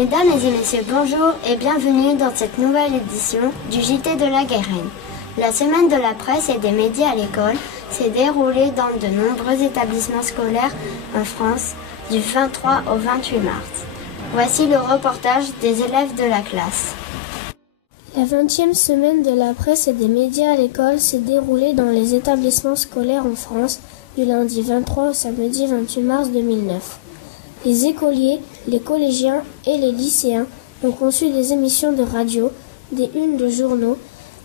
Mesdames et messieurs, bonjour et bienvenue dans cette nouvelle édition du JT de la Guérène. La semaine de la presse et des médias à l'école s'est déroulée dans de nombreux établissements scolaires en France du 23 au 28 mars. Voici le reportage des élèves de la classe. La 20e semaine de la presse et des médias à l'école s'est déroulée dans les établissements scolaires en France du lundi 23 au samedi 28 mars 2009. Les écoliers, les collégiens et les lycéens ont conçu des émissions de radio, des unes de journaux,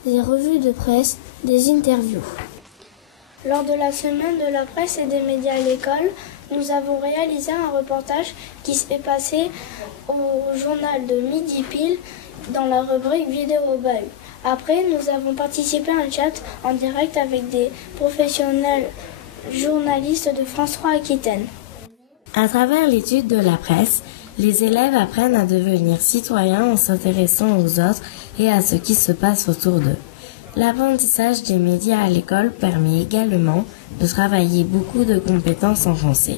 des revues de presse, des interviews. Lors de la semaine de la presse et des médias à l'école, nous avons réalisé un reportage qui s'est passé au journal de Midi Pile dans la rubrique Vidéo Bahut. Après, nous avons participé à un chat en direct avec des professionnels journalistes de France 3 Aquitaine. À travers l'étude de la presse, les élèves apprennent à devenir citoyens en s'intéressant aux autres et à ce qui se passe autour d'eux. L'apprentissage des médias à l'école permet également de travailler beaucoup de compétences en français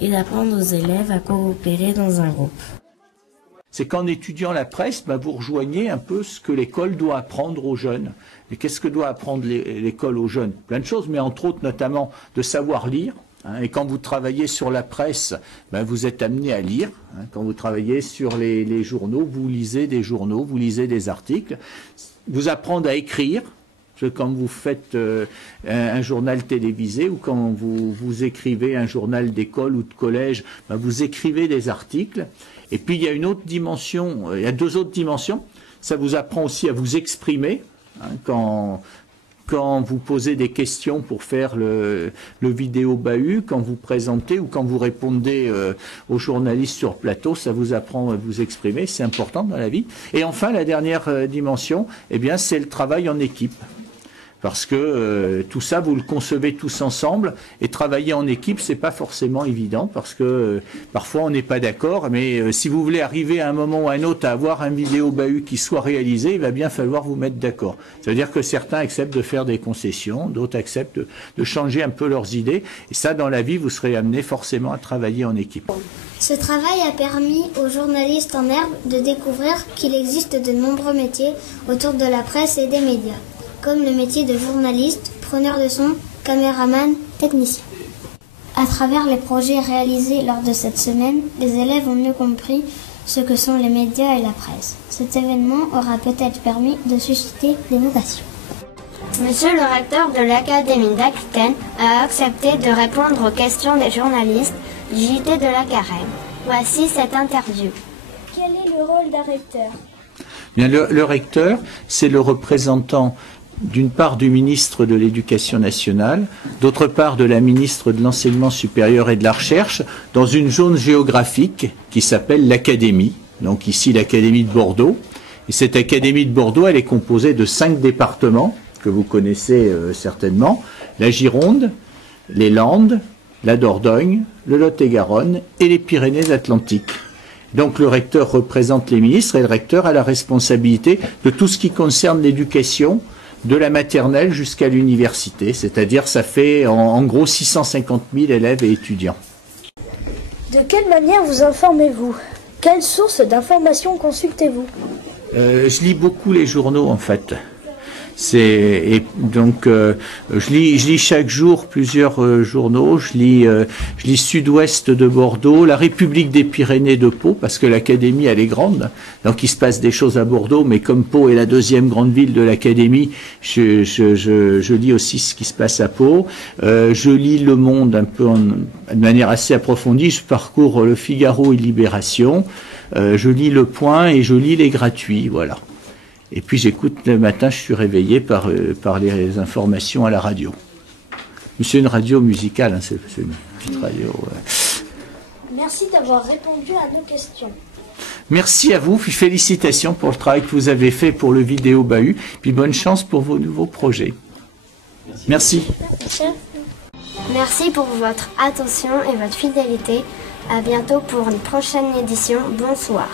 et d'apprendre aux élèves à coopérer dans un groupe. C'est qu'en étudiant la presse, vous rejoignez un peu ce que l'école doit apprendre aux jeunes. Et qu'est-ce que doit apprendre l'école aux jeunes? Plein de choses, mais entre autres notamment de savoir lire. Et quand vous travaillez sur la presse, vous êtes amené à lire. Quand vous travaillez sur les journaux, vous lisez des journaux, vous lisez des articles. Vous apprenez à écrire. Quand vous faites un journal télévisé ou quand vous écrivez un journal d'école ou de collège, vous écrivez des articles. Et puis il y a une autre dimension, il y a deux autres dimensions. Ça vous apprend aussi à vous exprimer. Quand vous posez des questions pour faire le vidéo bahut, quand vous présentez ou quand vous répondez aux journalistes sur plateau, ça vous apprend à vous exprimer, c'est important dans la vie. Et enfin, la dernière dimension, c'est le travail en équipe. Parce que tout ça, vous le concevez tous ensemble, et travailler en équipe, c'est pas forcément évident, parce que parfois on n'est pas d'accord, mais si vous voulez arriver à un moment ou à un autre à avoir un vidéo bahut qui soit réalisé, il va bien falloir vous mettre d'accord. Ça veut dire que certains acceptent de faire des concessions, d'autres acceptent de changer un peu leurs idées, et ça, dans la vie, vous serez amené forcément à travailler en équipe. Ce travail a permis aux journalistes en herbe de découvrir qu'il existe de nombreux métiers autour de la presse et des médias, comme le métier de journaliste, preneur de son, caméraman, technicien. À travers les projets réalisés lors de cette semaine, les élèves ont mieux compris ce que sont les médias et la presse. Cet événement aura peut-être permis de susciter des vocations. Monsieur le recteur de l'Académie d'Aquitaine a accepté de répondre aux questions des journalistes du JT de la Guérène. Voici cette interview. Quel est le rôle d'un recteur? Le recteur, c'est le représentant d'une part du ministre de l'Éducation nationale, d'autre part de la ministre de l'Enseignement supérieur et de la Recherche, dans une zone géographique qui s'appelle l'Académie, donc ici l'Académie de Bordeaux. Et cette Académie de Bordeaux, elle est composée de 5 départements, que vous connaissez certainement, la Gironde, les Landes, la Dordogne, le Lot-et-Garonne et les Pyrénées-Atlantiques. Donc le recteur représente les ministres et le recteur a la responsabilité de tout ce qui concerne l'éducation, de la maternelle jusqu'à l'université, c'est-à-dire ça fait en gros 650 000 élèves et étudiants. De quelle manière vous informez-vous? Quelle source d'information consultez-vous? Je lis beaucoup les journaux en fait. Je lis chaque jour plusieurs journaux. Je lis Sud-Ouest de Bordeaux, la République des Pyrénées de Pau, parce que l'Académie elle est grande, donc il se passe des choses à Bordeaux, mais comme Pau est la deuxième grande ville de l'Académie, je lis aussi ce qui se passe à Pau. Je lis Le Monde un peu de manière assez approfondie. Je parcours Le Figaro et Libération. Je lis Le Point et je lis Les Gratuits, voilà. Et puis j'écoute le matin, je suis réveillé par les informations à la radio. C'est une radio musicale, c'est une petite radio. Merci d'avoir répondu à nos questions. Merci à vous, puis félicitations pour le travail que vous avez fait pour le vidéo bahut, puis bonne chance pour vos nouveaux projets. Merci. Merci pour votre attention et votre fidélité. À bientôt pour une prochaine édition. Bonsoir.